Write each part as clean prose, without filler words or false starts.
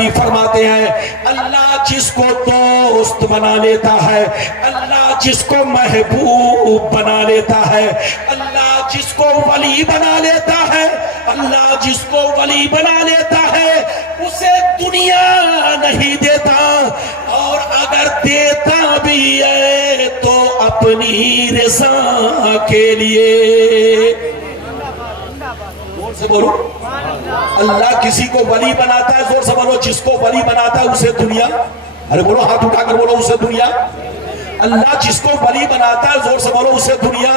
نبی فرماتے ہیں اللہ جس کو دوست بنا لیتا ہے، اللہ جس کو محبوب بنا لیتا ہے، اللہ جس کو ولی بنا لیتا ہے، اللہ جس کو ولی بنا لیتا ہے، اسے دنیا نہیں دیتا، اور اگر دیتا بھی ہے تو اپنی رضا کے لیے۔ زور سے بولو، اللہ کسی کو ولی بناتا ہے، زور سے بولو، جس کو ولی بناتا ہے اسے دنیا، ارے بولو ہاتھ اٹھا کر بولو، اسے دنیا۔ اللہ جس کو ولی بناتا ہے، زور سے بولو، اسے دنیا،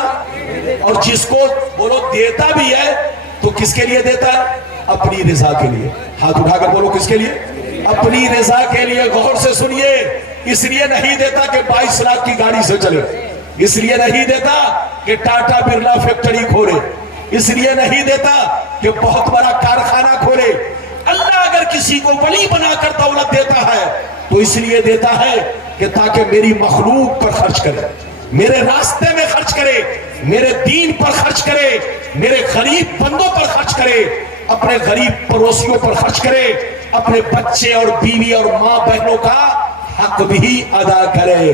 اور جس کو بولو دیتا بھی ہے تو کس کے لیے دیتا ہے؟ اپنی رضا کے لیے۔ ہاتھ اٹھا کر بولو، کس کے لیے؟ اپنی رضا کے لیے۔ غور سے سنیے، اس لیے نہیں دیتا کہ 22 لاکھ کی گاڑی سے چلے، اس لیے نہیں دیتا کہ ٹاٹا برلا فیکٹری کھولے، اس لیے نہیں دیتا کہ بہت بڑا کارخانہ کھولے۔ اللہ اگر کسی کو ولی بنا کر دولت دیتا ہے تو اس لیے دیتا ہے کہ تاکہ میری مخلوق پر خرچ کرے، میرے راستے میں خرچ کرے، میرے دین پر خرچ کرے، میرے غریب بندوں پر خرچ کرے، اپنے غریب پڑوسیوں پر خرچ کرے، اپنے بچے اور بیوی اور ماں بہنوں کا حق بھی ادا کرے۔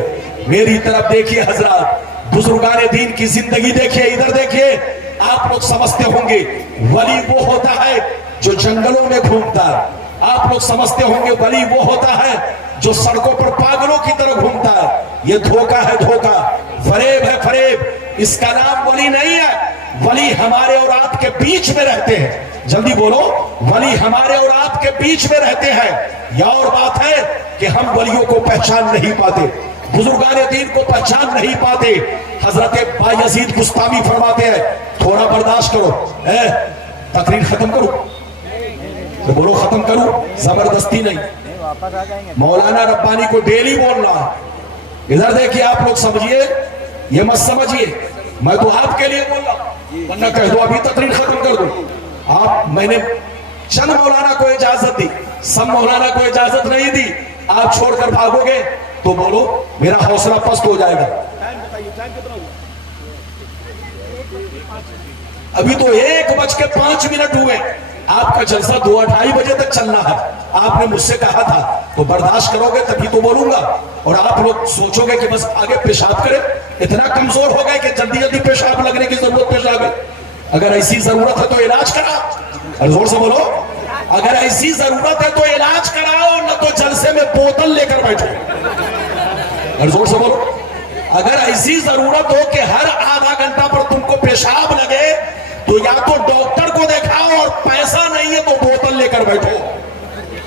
میری طرف دیکھیے حضرات، بزرگان دین کی زندگی دیکھیے، ادھر دیکھیے، آپ لوگ سمجھتے ہوں گے ولی وہ ہوتا ہے جو جنگلوں میں گھومتا ہے، آپ لوگ سمجھتے ہوں گے ولی وہ ہوتا ہے جو سڑکوں پر پاگلوں کی طرح گھومتا ہے۔ یہ دھوکہ ہے، دھوکہ، فریب ہے، فریب۔ اس کا نام ولی نہیں ہے۔ ولی ہمارے اور آپ کے بیچ میں رہتے ہیں، جلدی بولو، ولی ہمارے اور آپ کے بیچ میں رہتے ہیں۔ یا اور بات ہے کہ ہم ولیوں کو پہچان نہیں پاتے، بزرگان دین کو پہچان نہیں پاتے۔ حضرت بایزید بستامی فرماتے ہیں تھوڑا برداشت کرو، تقریر ختم کرو، بولو ختم کرو، زبردستی نہیں۔ مولانا ربانی کو ڈیلی بولنا ہے۔ ادھر دیکھیے، آپ لوگ سمجھیے، یہ مت سمجھیے میں تو آپ کے لیے بول رہا ہوں، ورنہ کہہ دو ابھی تقریر ختم کر دو۔ آپ، میں نے چند مولانا کو اجازت دی، سب مولانا کو اجازت نہیں دی۔ آپ چھوڑ کر بھاگو گے تو بولو میرا حوصلہ پست ہو جائے گا۔ ابھی تو 1:05 ہوئے، آپ کا جلسہ 2:30 بجے تک چلنا ہے۔ آپ نے مجھ سے کہا تھا تو برداشت کرو گے تبھی تو بولوں گا، اور آپ لوگ سوچو گے کہ بس آگے پیشاب کرے، اتنا کمزور ہو گئے کہ جلدی جلدی پیشاب لگنے کی ضرورت پیش آ گئی۔ اگر ایسی ضرورت ہے تو علاج کرا، اور زور سے بولو، اگر ایسی ضرورت ہے تو علاج کراؤ، نہ تو جلسے میں بوتل لے کر بیٹھو، اور زور سے بولو۔ اگر ایسی ضرورت ہو کہ ہر آدھا گھنٹہ پر تم کو پیشاب لگے تو یا تو ڈاکٹر کو دکھاؤ، اور پیسہ نہیں ہے تو بوتل لے کر بیٹھو۔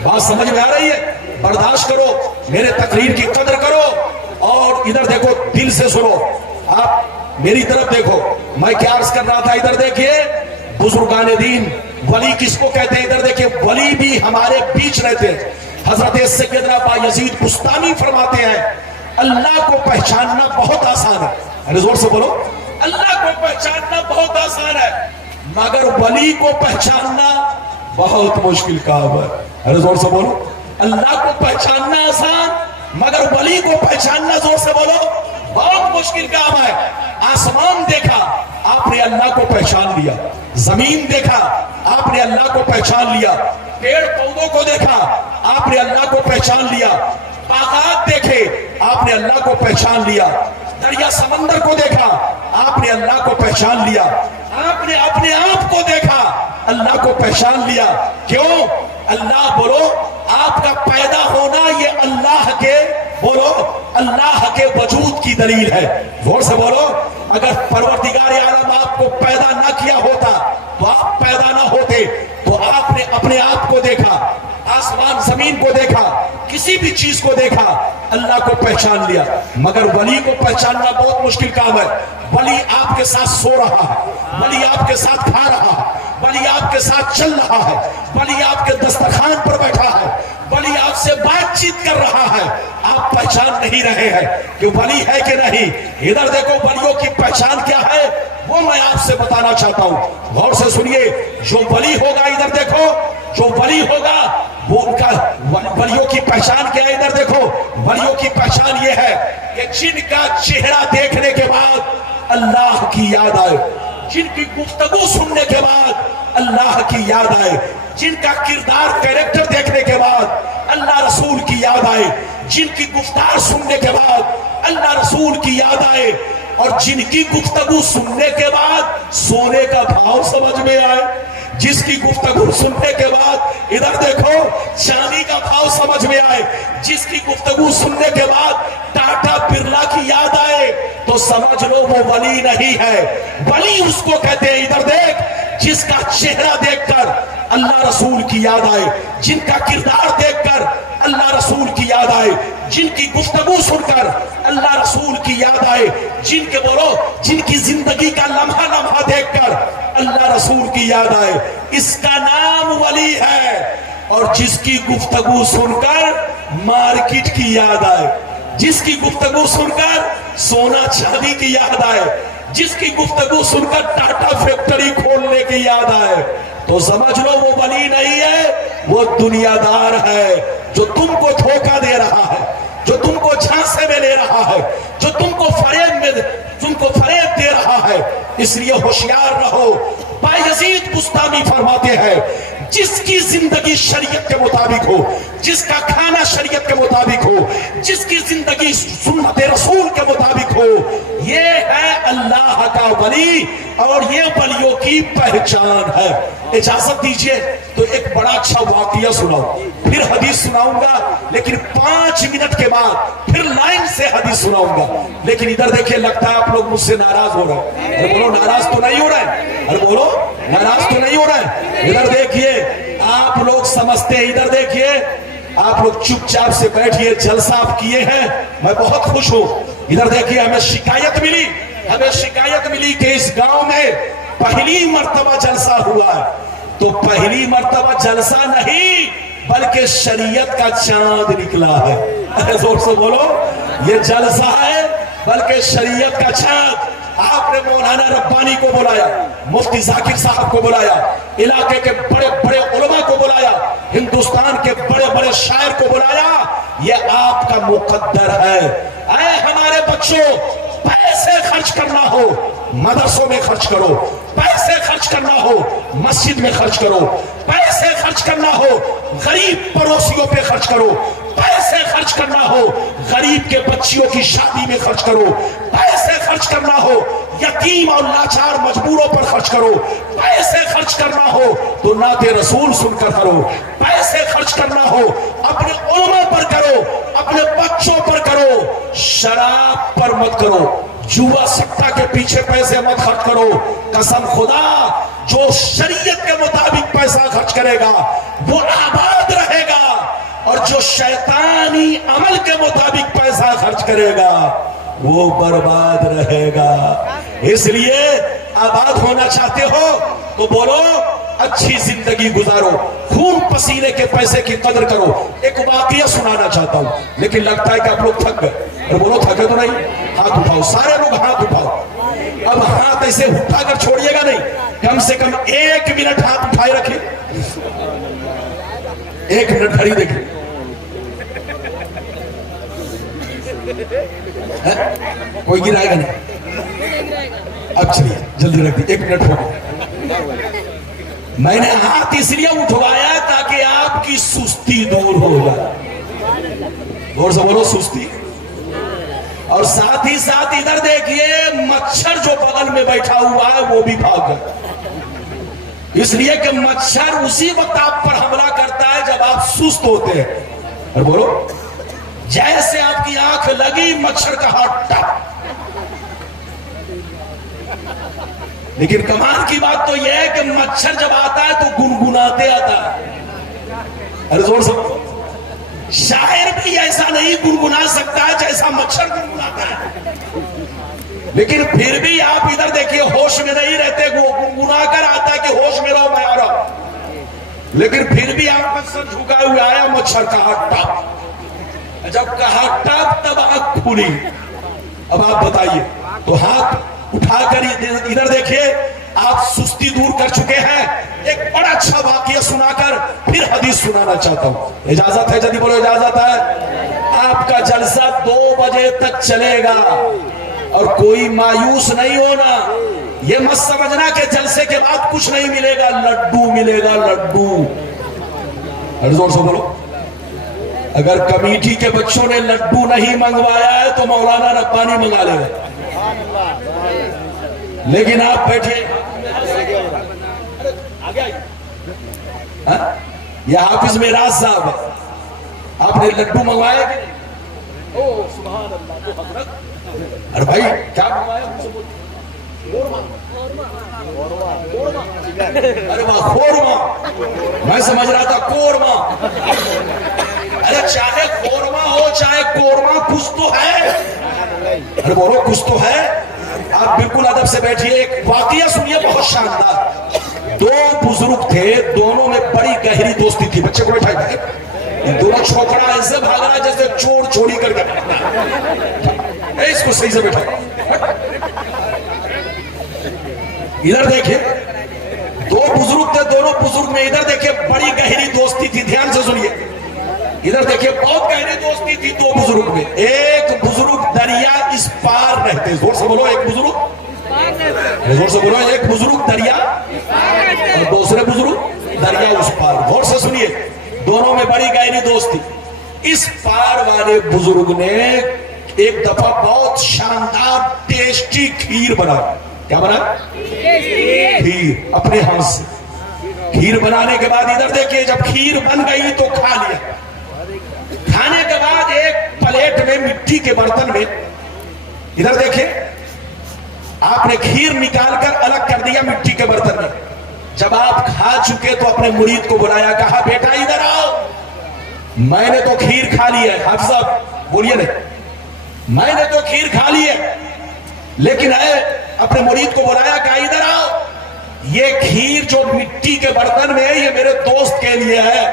بات سمجھ میں آ رہی ہے؟ برداشت کرو، میرے تقریر کی قدر کرو، اور ادھر دیکھو، دل سے سنو، آپ میری طرف دیکھو، میں کیا عرض کر رہا تھا۔ ادھر دیکھیے، بزرگان دین، ولی کس کو کہتے ہیں؟ ادھر دیکھیے، ولی بھی ہمارے بیچ رہتے ہیں۔ حضرت سیدنا بایزید بستامی فرماتے ہیں اللہ کو پہچاننا بہت آسان ہے، زور سے بولو، اللہ کو پہچاننا بہت آسان ہے، مگر ولی کو پہچاننا بہت مشکل کام ہے، زور سے بولو۔ اللہ کو پہچاننا آسان، مگر ولی کو پہچاننا، زور سے بولو، بہت مشکل کام ہے۔ آسمان دیکھا، آپ نے اللہ کو پہچان لیا، زمین دیکھا، آپ نے اللہ کو پہچان لیا، پیڑ پودوں کو دیکھا، آپ نے اللہ کو پہچان لیا، باغات دیکھے، آپ نے اللہ کو پہچان لیا، دریا سمندر کو دیکھا، آپ نے اللہ کو پہچان لیا، آپ نے اپنے آپ کو دیکھا، اللہ کو پہچان لیا۔ کیوں؟ اللہ، بولو، آپ کا پیدا ہونا یہ اللہ کے، بولو، اللہ کے وجود کی دلیل ہے، زور سے بولو۔ اگر پروردگار عالم آپ کو پیدا نہ کیا ہوتا تو آپ پیدا نہ ہوتے، تو آپ نے اپنے آپ کو دیکھا، آسمان زمین کو دیکھا، کسی بھی چیز کو دیکھا، اللہ کو پہچان لیا۔ مگر ولی کو پہچاننا بہت مشکل کام ہے۔ ولی آپ کے ساتھ سو رہا ہے، ولی آپ کے ساتھ کھا رہا ہے، ولی آپ کے ساتھ چل رہا ہے، ولی آپ کے دسترخوان پر بیٹھا ہے، ولی آپ سے بات چیت کر رہا ہے، آپ پہچان نہیں رہے ہیں کہ ولی ہے کہ نہیں۔ ادھر دیکھو، ولیوں کی پہچان کیا ہے وہ میں آپ سے بتانا چاہتا ہوں، غور سے سنیے۔ جو ولی ہوگا، ادھر دیکھو، جو ولی ہوگا وہ ان کا ولیوں کی پہچان کیا ہے؟ ادھر دیکھو، ولیوں کی پہچان یہ ہے کہ جن کا چہرہ دیکھنے کے بعد اللہ کی یاد آئے، جن کی گفتگو سننے کے بعد اللہ کی یاد آئے، جن کا کردار، کیریکٹر دیکھنے کے بعد جن کی گفتار سننے کے بعد اللہ رسول کی یاد آئے اور جن کی گفتگو سننے کے بعد سونے کا بھاؤ سمجھ میں آئے، جس کی گفتگو سننے کے بعد ادھر دیکھو چاندی کا بھاؤ سمجھ میں آئے، جس کی گفتگو سننے کے بعد ٹاٹا برلا کی یاد آئے، تو سمجھ لو وہ ولی نہیں ہے۔ ولی اس کو کہتے ہیں، ادھر دیکھ، جس کا چہرہ دیکھ کر اللہ رسول کی یاد آئے، جن کا کردار دیکھ کر اللہ رسول کی یاد آئے، جن کی گفتگو سن کر اللہ رسول کی یاد آئے، جن کے بولو جن کی زندگی کا لمحہ لمحہ دیکھ کر اللہ رسول کی یاد آئے، اس کا نام ولی ہے۔ اور جس کی گفتگو سن کر مارکیٹ کی یاد آئے، جس کی گفتگو سن کر سونا چاندی کی یاد آئے، جس کی گفتگو سن کر ٹاٹا فیکٹری کھولنے کی یاد آئے، تو سمجھ لو وہ ولی نہیں ہے، وہ دنیا دار ہے، جو تم کو دھوکہ دے رہا ہے، جو تم کو جھانسے میں لے رہا ہے، جو تم کو فریب دے رہا ہے۔ اس لیے ہوشیار رہو۔ بایزید بستامی فرماتے ہیں، جس کی زندگی شریعت کے مطابق ہو، جس کا کھانا شریعت کے مطابق ہو، جس کی زندگی سنت رسول کے مطابق ہو، یہ ہے اللہ کا ولی اور یہ ولیوں کی پہچان ہے۔ اجازت دیجئے تو ایک بڑا اچھا واقعہ سناؤں، پھر حدیث سناؤں گا، لیکن 5 منٹ کے بعد پھر لائن سے حدیث سناؤں گا۔ لیکن ادھر دیکھیں، لگتا ہے آپ لوگ مجھ سے ناراض ہو رہے ہیں۔ ارے بولو ناراض تو نہیں ہو رہے ہیں، ارے بولو ناراض تو نہیں ہو رہے ہیں۔ ادھر دیکھیے، آپ لوگ سمجھتے ہیں، ادھر دیکھیے، آپ لوگ چپ چاپ سے بیٹھیے، جلسہ آپ کیے ہیں، میں بہت خوش ہوں۔ ادھر دیکھیے، ہمیں شکایت ملی کہ اس گاؤں میں پہلی مرتبہ جلسہ ہوا ہے، تو پہلی مرتبہ جلسہ نہیں بلکہ شریعت کا چاند نکلا ہے۔ زور سے بولو، یہ جلسہ ہے بلکہ شریعت کا چاند۔ آپ نے مولانا ربانی کو بلایا، مفتی ذاکر صاحب کو بلایا، علاقے کے بڑے بڑے علماء کو بلایا، ہندوستان کے بڑے بڑے شاعر کو بلایا۔ یہ آپ کا مقدر ہے۔ اے ہمارے بچوں، پیسے خرچ کرنا ہو مدرسوں میں خرچ کرو، پیسے خرچ کرنا ہو مسجد میں خرچ کرو، پیسے خرچ کرنا ہو غریب پڑوسیوں پہ خرچ کرو، پیسے خرچ کرنا ہو غریب کے بچیوں کی شادی میں خرچ کرو، پیسے خرچ کرنا ہو یتیم اور لاچار مجبوروں پر خرچ کرو، پیسے خرچ کرنا ہو تو نعت رسول سن کر کرو، پیسے خرچ کرنا ہو اپنے علماء پر کرو، اپنے بچوں پر کرو، شراب پر مت کرو، جوا سکتا کے پیچھے پیسے مت خرچ کرو۔ قسم خدا، جو شریعت کے مطابق پیسہ خرچ کرے گا وہ آباد رہے گا، اور جو شیطانی عمل کے مطابق پیسہ خرچ کرے گا وہ برباد رہے گا۔ اس لیے آباد ہونا چاہتے ہو تو بولو اچھی زندگی گزارو، خون پسینے کے پیسے کی قدر کرو۔ ایک واقعہ سنانا چاہتا ہوں، لیکن لگتا ہے کہ آپ لوگ تھک گئے۔ اور بولو تھکے تو نہیں؟ ہاتھ اٹھاؤ، سارے لوگ ہاتھ اٹھاؤ۔ اب ہاتھ ایسے اٹھا کر چھوڑیے گا نہیں، کم سے کم 1 منٹ ہاتھ اٹھائے رکھیں، 1 منٹ گھڑی دیکھیں۔ کوئی گرائے گا نہیں؟ اب چلیے جلدی رکھ دی، 1 منٹ ہو گیا۔ میں نے ہاتھ اس لیے اٹھوایا تاکہ آپ کی سستی دور ہو جائے۔ غور سے بولو، سستی۔ اور ساتھ ہی ساتھ ادھر دیکھیے، مچھر جو بغل میں بیٹھا ہوا ہے وہ بھی بھاگ گیا، اس لیے کہ مچھر اسی وقت آپ پر حملہ کرتا ہے جب آپ سست ہوتے ہیں۔ اور بولو، جیسے آپ کی آنکھ لگی مچھر کا ہاتھ ٹپ۔ لیکن کمال کی بات تو یہ ہے کہ مچھر جب آتا ہے تو گنگناتے آتا ہے۔ ارے زور سے، شاعر بھی ایسا نہیں گنگنا سکتا ہے جیسا مچھر گنگناتا ہے، لیکن پھر بھی آپ ادھر دیکھیے ہوش میں نہیں رہتے، وہ گنگنا کر آتا ہے کہ ہوش میں رہو میں آ رہا ہوں، لیکن پھر بھی آپ کا سر جھکا ہوا آیا، مچھر کا ہاتھ ٹپ۔ جب کہا ٹپ تب آنکھ کھلی۔ اب آپ بتائیے، تو ہاتھ اٹھا کر ادھر دیکھیے، آپ سستی دور کر چکے ہیں۔ ایک بڑا اچھا واقعہ سنا کر پھر حدیث سنانا چاہتا ہوں۔ اجازت ہے؟ جلدی بولو، اجازت ہے؟ آپ کا جلسہ 2 بجے تک چلے گا، اور کوئی مایوس نہیں ہونا۔ یہ مت سمجھنا کہ جلسے کے بعد کچھ نہیں ملے گا، لڈو ملے گا، لڈو۔ زور سے بولو، اگر کمیٹی کے بچوں نے لڈو نہیں منگوایا ہے تو مولانا ربانی منگا لے گا، لیکن آپ بیٹھے یہ حافظ معراج صاحب ہے، آپ نے لڈو منگوایا کہ او سبحان اللہ تو حضرت، ارے بھائی کیا منگوایا؟ ارے واہ خورما، میں سمجھ رہا تھا کورما، ارے چاہے خورما ہو چاہے کورما کچھ تو ہے، ارے بولو کچھ تو ہے۔ آپ بالکل ادب سے بیٹھیے، ایک واقعہ سنیے بہت شاندار۔ دو بزرگ تھے، دونوں میں بڑی گہری دوستی تھی۔ بچے کو بٹھائے، دونوں چھوکرا ایسے بھاگ رہا ہے جیسے چور چوری کر کے، اس کو صحیح سے بیٹھا۔ ادھر دیکھیں، دو بزرگ تھے، دونوں بزرگ میں ادھر دیکھیں بڑی گہری دوستی تھی، دھیان سے سنیے۔ ادھر دیکھیں بہت گہری دوستی تھی دو بزرگ میں۔ ایک بزرگ دریا اس پار رہتے، زور سے بولو، ایک بزرگ، زور سے بولو، ایک بزرگ دریا اور دوسرے بزرگ دریا اس پار۔ غور سے سنیے، دونوں میں بڑی گہری دوستی۔ اس پار والے بزرگ نے ایک دفعہ بہت شاندار ٹیسٹی کھیر بنا۔ کیا بنا؟ کھیر، اپنے ہاتھ سے کھیر بنانے کے بعد ادھر دیکھیے، جب کھیر بن گئی تو کھا لیا۔ کھانے کے بعد ایک پلیٹ میں، مٹی کے برتن میں، ادھر دیکھیں، آپ نے کھیر نکال کر الگ کر دیا مٹی کے برتن میں۔ جب آپ کھا چکے تو اپنے مرید کو بلایا، کہا بیٹا ادھر آؤ، میں نے تو کھیر کھا لی ہے۔ حافظ صاحب بولیے نہیں، میں نے تو کھیر کھا لی ہے، لیکن اپنے مرید کو بلایا، کہا ادھر آؤ، یہ کھیر جو مٹی کے برتن میں ہے یہ میرے دوست کے لیے ہے،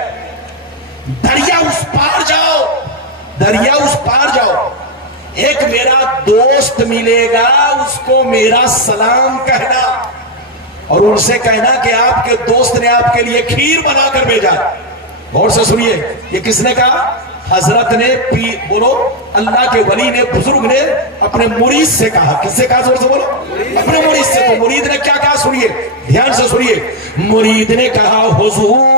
دریا اس پار جاؤ، دریا اس پار جاؤ، ایک میرا دوست ملے گا، اس کو میرا سلام کہنا اور ان سے کہنا کہ آپ کے دوست نے آپ کے لیے کھیر بنا کر بھیجا۔ غور سے سنیے، یہ کس نے کہا؟ حضرت نے، بولو، اللہ کے ولی نے، بزرگ نے اپنے مرید سے کہا۔ کس سے کہا؟ زور سے بولو، اپنے مرید سے۔ تو مرید نے کیا کہا؟ سنیے، دھیان سے سنیے۔ مرید نے کہا حضور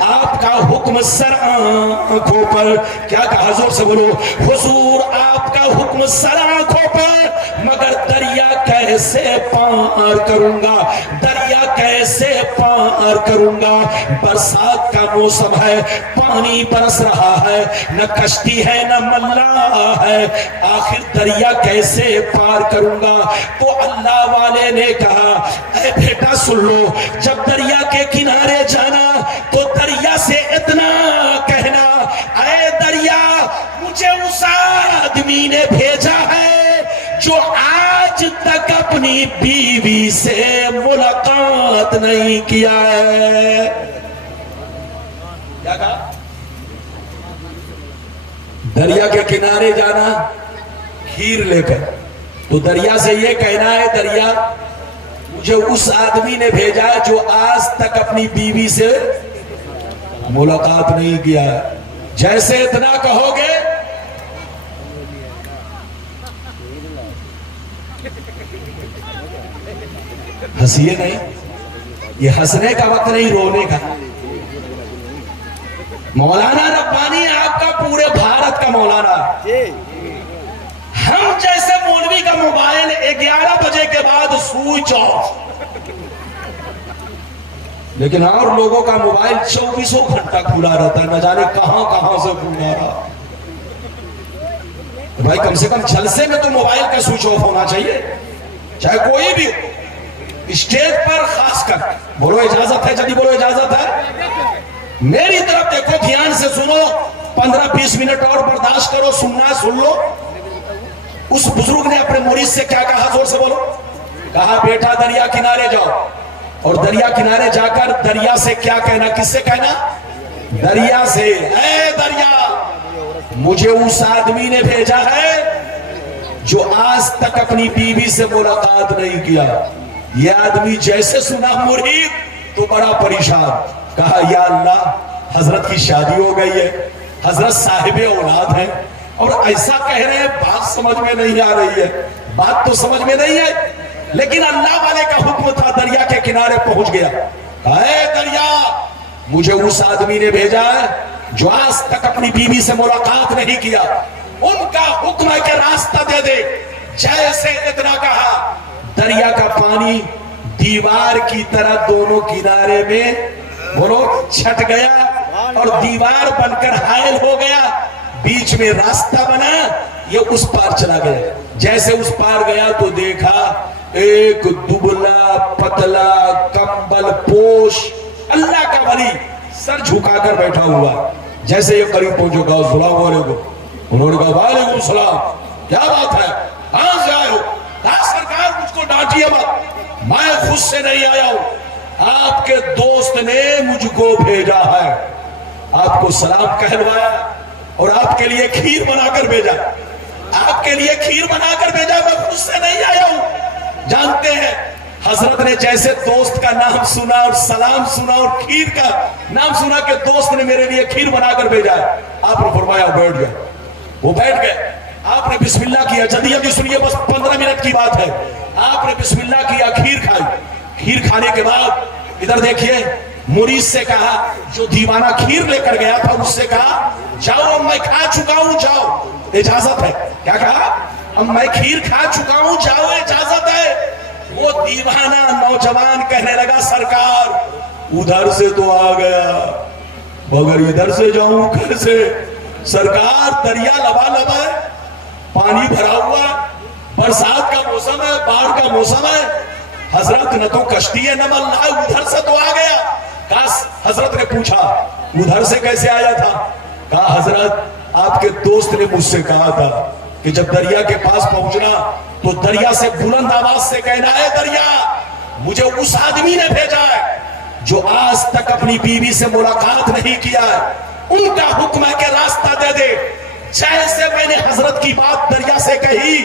آپ کا حکم سر آنکھوں پر۔ کیا کہا؟ حضور سے بولو، حضور آپ کا حکم سر آنکھوں پر، مگر دریا کیسے پار کروں گا، دریا کیسے پار کروں گا؟ برسات کا موسم ہے، پانی برس رہا ہے، نہ کشتی ہے نہ ملا ہے، آخر دریا کیسے پار کروں گا؟ تو اللہ والے نے کہا اے بیٹا سن لو، جب دریا کے کنارے جانا تو دریا سے اتنا کہنا، اے دریا مجھے اس آدمی نے بھیجا ہے جو آج تک اپنی بیوی سے ملاقات نہیں کیا ہے۔ کیا کہا؟ دریا کے کنارے جانا کھیر لے کر، تو دریا سے یہ کہنا ہے، دریا مجھے اس آدمی نے بھیجا ہے جو آج تک اپنی بیوی سے ملاقات نہیں کیا ہے۔ جیسے اتنا کہو گے، ہنسیے نہیں، یہ ہنسنے کا وقت نہیں، رونے کا۔ مولانا ربانی آپ کا پورے بھارت کا مولانا، ہم جیسے مولوی کا موبائل 11 بجے کے بعد سوئچ آف، لیکن اور لوگوں کا موبائل 24 گھنٹہ کھلا رہتا ہے، نہ جانے کہاں کہاں سے کھلا رہا۔ بھائی کم سے کم جلسے میں تو موبائل کا سوئچ آف ہونا چاہیے، چاہے کوئی بھی ہو، اسٹیج پر خاص کر۔ بولو اجازت ہے؟ جلدی بولو اجازت ہے؟ میری طرف دیکھو، دھیان سے سنو، 15-20 منٹ اور برداشت کرو، سننا سن لو۔ اس بزرگ نے اپنے مرید سے کیا کہا؟ زور سے بولو۔ کہا بیٹا دریا کنارے جاؤ، اور دریا کنارے جا کر دریا سے کیا کہنا؟ کس سے کہنا؟ دریا سے، اے دریا مجھے اس آدمی نے بھیجا ہے جو آج تک اپنی بیوی سے ملاقات نہیں کیا۔ یہ آدمی جیسے سنا مرید تو بڑا پریشان، کہا یا اللہ، حضرت کی شادی ہو گئی ہے، حضرت صاحب اولاد ہیں، اور ایسا کہہ رہے ہیں، بات سمجھ میں نہیں آ رہی ہے، بات تو سمجھ میں نہیں ہے، لیکن اللہ والے کا حکم تھا۔ دریا کے کنارے پہنچ گیا، اے دریا مجھے اس آدمی نے بھیجا ہے جو آج تک اپنی بیوی سے ملاقات نہیں کیا، ان کا حکم ہے کہ راستہ دے دے۔ جیسے اتنا کہا، دریا کا پانی دیوار کی طرح دونوں کنارے میں بولو چھٹ گیا اور دیوار بن کر حائل ہو گیا، بیچ میں راستہ بنا، یہ اس پار چلا گیا۔ جیسے اس پار گیا تو دیکھا ایک دبلا پتلا کمبل پوش اللہ کا ولی سر جھکا کر بیٹھا ہوا۔ جیسے یہ قریب پہنچو گا، السلام علیکم، انہوں نے کہا وعلیکم السلام، کیا بات ہے، کہاں سے آئے ہو؟ کہا سرکار مجھ کو ڈانٹیے مت، میں خود سے نہیں آیا ہوں، آپ کے دوست نے مجھ کو بھیجا ہے، آپ کو سلام کہلوایا اور آپ کے لیے کھیر بنا کر بھیجا، آپ کے لیے کھیر بنا کر بھیجا، میں خود سے نہیں آیا ہوں۔ جانتے ہیں حضرت نے جیسے دوست کا نام سنا اور سلام سنا اور کھیر کا نام سنا کہ دوست نے میرے لیے کھیر بنا کر بھیجا ہے، آپ نے فرمایا بیٹھ گئے۔ وہ بیٹھ گئے، آپ نے بسم اللہ کیا، جلدی جلدی سنیے، بس 15 منٹ کی بات ہے۔ آپ نے بسم اللہ کیا، کھیر کھائی، کھیر کھانے کے بعد ادھر دیکھیے، مرید سے کہا، جو دیوانہ کھیر لے کر گیا تھا اس سے کہا جاؤ اب میں کھا چکا ہوں، جاؤ اجازت ہے۔ کیا کہا؟ اب میں کھیر کھا چکا ہوں، جاؤ اجازت ہے۔ وہ دیوانہ نوجوان کہنے لگا سرکار ادھر سے تو آ گیا مگر ادھر سے جاؤں کیسے؟ سرکار دریا لبالب ہے، پانی بھرا ہوا، برسات کا موسم ہے، باڑھ کا موسم ہے، حضرت نہ تو کشتی ہے نہ ملنا ہے، ادھر سے تو آ گیا۔ کہا حضرت نے پوچھا ادھر سے کیسے آیا تھا؟ کہا حضرت آپ کے دوست نے مجھ سے کہا تھا کہ جب دریا کے پاس پہنچنا تو دریا سے بلند آواز سے کہنا ہے دریا مجھے اس آدمی نے بھیجا ہے جو آج تک اپنی بیوی سے ملاقات نہیں کیا ہے، ان کا حکم ہے کہ راستہ دے دے۔ جیسے میں نے حضرت کی بات دریا سے کہی،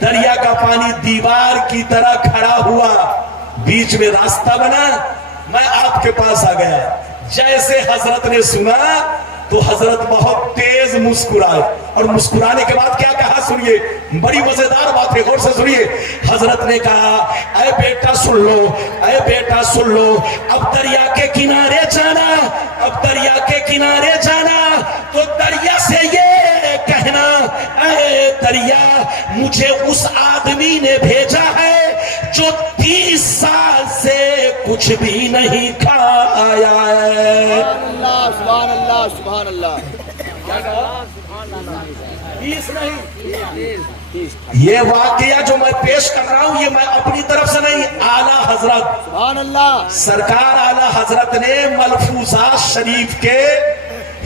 دریا کا پانی دیوار کی طرح کھڑا ہوا، بیچ میں راستہ بنا، میں آپ کے پاس آ گیا۔ جیسے حضرت نے سنا تو حضرت بہت تیز مسکرائے، اور مسکرانے کے بعد کیا کہا سنیے، بڑی مزیدار بات ہے، غور سے سنیے۔ حضرت نے کہا اے بیٹا سن لو، اے بیٹا سن لو، اب دریا کے کنارے جانا، اب دریا کے کنارے جانا تو دریا سے یہ کہنا اے دریا مجھے اس آدمی نے بھیجا ہے جو 30 سال سے کچھ بھی نہیں کھایا ہے۔ سبحان اللہ سبحان اللہ۔ یہ واقعہ جو میں پیش کر رہا ہوں یہ میں اپنی طرف سے نہیں، اعلیٰ حضرت سبحان اللہ سرکار اعلیٰ حضرت نے ملفوظات شریف کے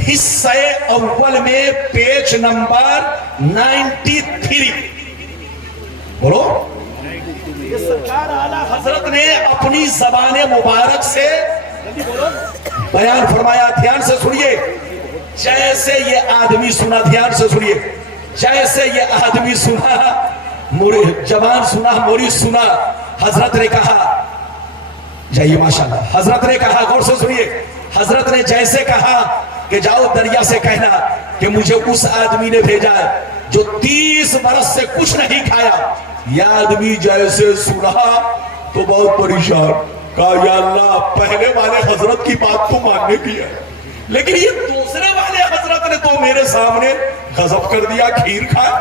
حصے اول میں پیج نمبر 93 بولو، یہ سرکار اعلیٰ حضرت نے اپنی زبان مبارک سے بیان فرمایا۔ دھیان سے سنیے، جیسے یہ آدمی سنا، دھیان سے سنیے، جیسے یہ آدمی سنا، جوان سنا، مرید سنا، حضرت نے کہا جائیے ماشاءاللہ، حضرت نے کہا، غور سے سنیے، حضرت نے جیسے کہا کہ جاؤ دریا سے کہنا کہ مجھے اس آدمی نے بھیجا ہے جو 30 برس سے کچھ نہیں کھایا۔ یہ آدمی جیسے سنا تو بہت پریشان، کہا یا اللہ پہلے والے حضرت کی بات تو ماننے کی ہے لیکن یہ دوسرے والے حضرت نے تو میرے سامنے غضب کر دیا، کھیر کھائے،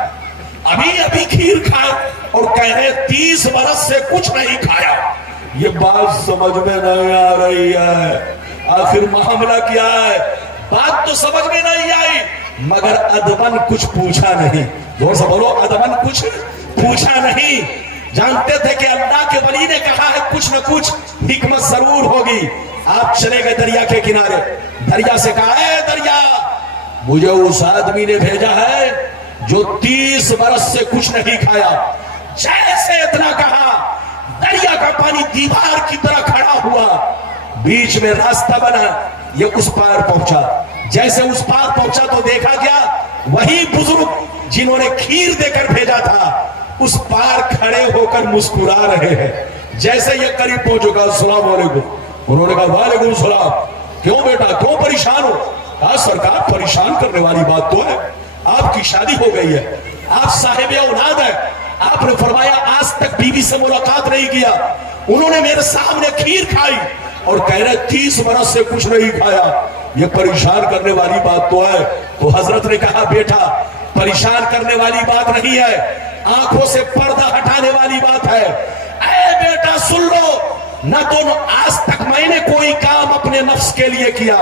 ابھی کھیر کھائے اور کہہ رہے 30 برس سے کچھ نہیں کھایا۔ یہ بات سمجھ میں نہیں آ رہی ہے، آخر معاملہ کیا ہے؟ بات تو سمجھ میں نہیں آئی مگر ادبن کچھ پوچھا نہیں۔ زور سے بولو، ادبن کچھ پوچھا نہیں۔ جانتے تھے کہ اللہ کے ولی نے کہا ہے کچھ نہ کچھ حکمت ضرور ہوگی۔ آپ چلے گئے دریا کے کنارے، دریا سے کہا اے دریا مجھے اس آدمی نے بھیجا ہے جو 30 برس سے کچھ نہیں کھایا۔ جیسے اتنا کہا دریا کا پانی دیوار کی طرح کھڑا ہوا، بیچ میں راستہ بنا، یہ اس پار پہنچا۔ جیسے اس پار پہنچا تو دیکھا کیا، وہی بزرگ جنہوں نے کھیر دے کر بھیجا تھا اس پار کھڑے ہو کر مسکرا رہے ہیں۔ جیسے یہ قریب پہنچو گا السلام علیکم، انہوں نے کہا وعلیکم السلام، کیوں بیٹا کیوں پریشان ہو؟ کہا سرکار پریشان کرنے والی بات تو ہے، آپ کی شادی ہو گئی ہے، آپ صاحب اولاد ہیں، آپ نے فرمایا آج تک بیوی سے ملاقات نہیں کیا، انہوں نے میرے سامنے کھیر کھائی اور کہہ رہے 30 برس سے کچھ نہیں کھایا۔ یہ پریشان کرنے والی بات تو ہے. تو حضرت نے کہا بیٹا پریشان کرنے والی بات نہیں ہے, آنکھوں سے پردہ ہٹانے والی بات ہے. اے بیٹا سن لو, نہ تو آج تک میں نے کوئی کام اپنے نفس کے لیے کیا,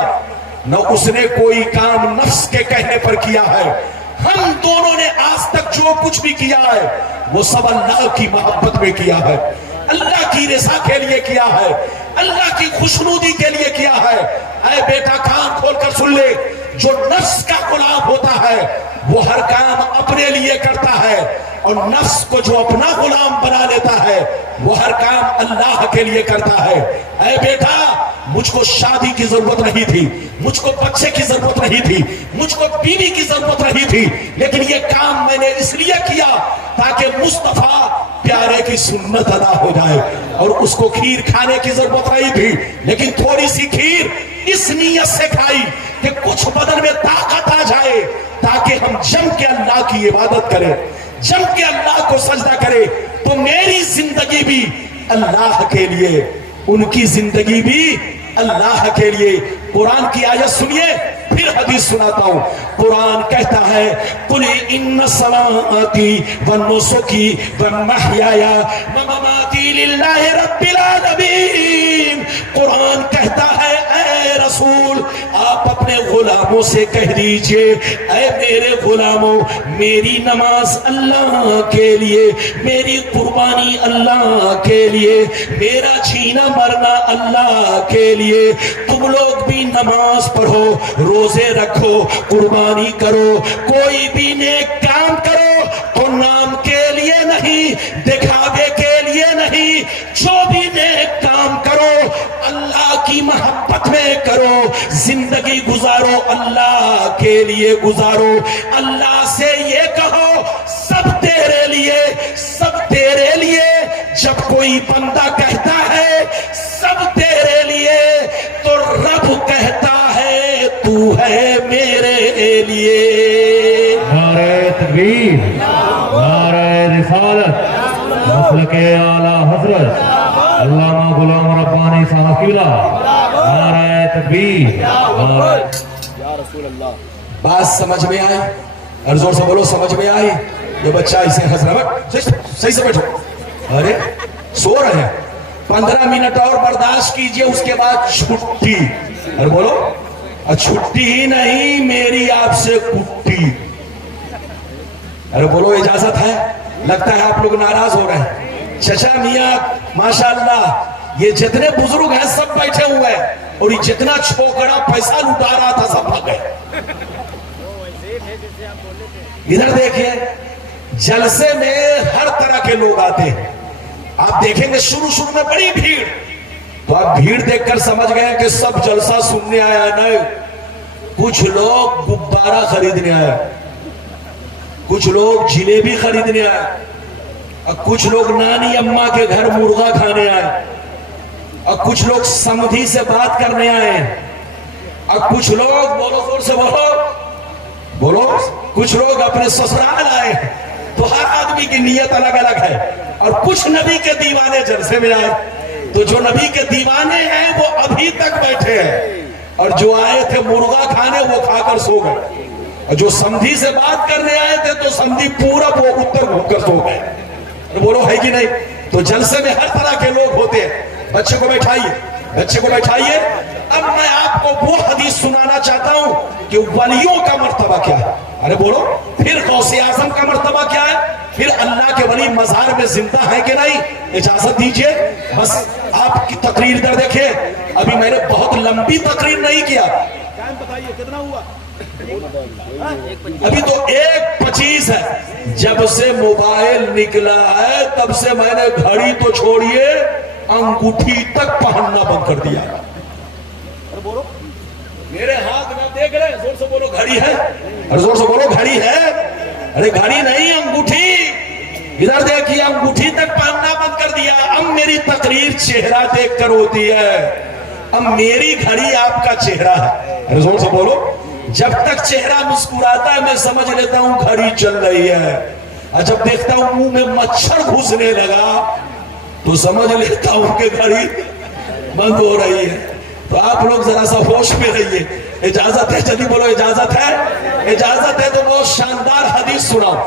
نہ اس نے کوئی کام نفس کے کہنے پر کیا ہے. ہم دونوں نے آج تک جو کچھ بھی کیا ہے وہ سب اللہ کی محبت میں کیا ہے, اللہ کی رضا کے لیے کیا ہے, اللہ کی خوشنودی کے لیے کیا ہے. اے بیٹا کان کھول کر سن لے, جو نفس کا غلام ہوتا ہے وہ ہر کام اپنے لیے کرتا ہے, اور نفس کو جو اپنا غلام بنا لیتا ہے وہ ہر کام اللہ کے لیے کرتا ہے. اے بیٹا مجھ کو شادی کی ضرورت نہیں تھی, مجھ کو بچے کی ضرورت نہیں تھی, مجھ کو بیوی کی ضرورت نہیں تھی, لیکن یہ کام میں نے اس لیے کیا تاکہ مصطفیٰ پیارے کی سنت ادا ہو جائے. اور اس کو کھیر کھانے کی ضرورت نہیں تھی, لیکن تھوڑی سی کھیر اس نیت سے کھائی کہ کچھ بدن میں طاقت آ جائے تاکہ ہم جم کے اللہ کی عبادت کریں, جم کے اللہ کو سجدہ کریں. تو میری زندگی بھی اللہ کے لیے, ان کی زندگی بھی اللہ کے لیے. قرآن کی آیت سنیے پھر حدیث سناتا ہوں. قرآن کہتا ہے قُلْ إِنَّ صَلَاتِي وَنُسُكِي وَمَحْيَايَ وَمَمَاتِي لِلَّهِ رَبِّ الْعَالَمِينَ. قرآن کہتا ہے اے رسول آپ اپنے غلاموں سے کہہ دیجئے, اے میرے غلاموں میری نماز اللہ کے لیے, میری قربانی اللہ کے لیے, میرا جینا مرنا اللہ کے لیے. تم لوگ بھی نماز پڑھو, روزے رکھو, قربانی کرو, کوئی بھی نیک کام کرو تو نام کے لیے نہیں, دکھاوے کے لیے نہیں. جو بھی نیک کام کرو اللہ کی محبت میں کرو, زندگی گزارو اللہ کے لیے گزارو. اللہ سے یہ کہو سب تیرے لیے, سب تیرے لیے. جب کوئی بندہ کہتا ہے سب تیرے لیے تو رب کہتا ہے تو ہے میرے لیے. نعرہ تکبیر, نعرہ رسالت, مسلک اعلی حضرت علامہ غلام ربانی صاحب قبلہ. نعرہ تکبیر. یا رسول اللہ. بات سمجھ میں آئی؟ اور زور سے بولو سمجھ میں آئی؟ یہ بچہ اسے حضرت صحیح سے بیٹھو. ارے سو رہے ہیں, 15 منٹ اور برداشت کیجئے, اس کے بعد چھٹی. اور بولو چھٹی ہی نہیں میری آپ سے کٹی. ارے بولو اجازت ہے؟ لگتا ہے آپ لوگ ناراض ہو رہے ہیں. چچا میاں ماشاءاللہ یہ جتنے بزرگ ہیں سب بیٹھے ہوئے ہیں, اور یہ جتنا چھوکڑا پیسہ لٹا رہا تھا سب بھاگ گئے. ادھر دیکھیں جلسے میں ہر طرح کے لوگ آتے ہیں. آپ دیکھیں گے شروع میں بڑی بھیڑ, تو آپ بھیڑ دیکھ کر سمجھ گئے کہ سب جلسہ سننے آیا. نہیں, کچھ لوگ گبارہ خریدنے آئے, کچھ لوگ جلیبی خریدنے آئے, اور کچھ لوگ نانی اماں کے گھر مرغا کھانے آئے, اور کچھ لوگ سمدھی سے بات کرنے آئے, اور کچھ لوگ بولو زور سے بولو کچھ لوگ اپنے سسرال آئے. تو ہر آدمی کی نیت الگ الگ ہے. اور کچھ نبی کے دیوانے جلسے میں آئے, تو جو نبی کے دیوانے ہیں وہ ابھی تک بیٹھے ہیں, اور جو آئے تھے مرغا کھانے وہ کھا کر سو گئے, اور جو سمدھی سے بات کرنے آئے تھے تو سمدھی پورا وہ اتر گھوم کر سو گئے. بولو ہے کہ نہیں؟ تو جلسے میں ہر طرح کے لوگ ہوتے ہیں. بچے کو بیٹھائیے, بچے کو بیٹھائیے. اب میں آپ کو وہ حدیث سنانا چاہتا ہوں کہ ولیوں کا مرتبہ کیا ہے. ارے بولو, پھر غوث اعظم کا مرتبہ کیا ہے, پھر اللہ کے ولی مزار میں زندہ ہے کہ نہیں. اجازت دیجئے بس آپ کی تقریر ادھر دیکھیں. ابھی میں نے بہت لمبی تقریر نہیں کیا, کتنا ہوا؟ ابھی تو 1:25 ہے. جب سے موبائل نکلا ہے تب سے میں نے گھڑی تو چھوڑیے انگوٹھی تک پہننا بند کر دیا. میرے ہاتھ میں دیکھ رہے, زور سے بولو گھڑی ہے, اور زور سے بولو گھڑی ہے. ارے گھڑی نہیں انگوٹھی, ادھر دیکھیے انگوٹھی تک پہننا بند کر دیا. اب میری تقریر چہرہ دیکھ کر ہوتی ہے, اب میری گھڑی آپ کا چہرہ ہے. ارے زور سے بولو. جب تک چہرہ مسکراتا ہے میں سمجھ لیتا ہوں گھڑی چل رہی ہے, اور جب دیکھتا ہوں منہ میں مچھر گھسنے لگا تو سمجھ لیتا ہوں کہ گھڑی بند ہو رہی ہے. تو آپ لوگ ذرا سا ہوش میں رہیے. اجازت ہے؟ جلدی بولو اجازت ہے؟ اجازت ہے تو بہت شاندار حدیث سناؤ.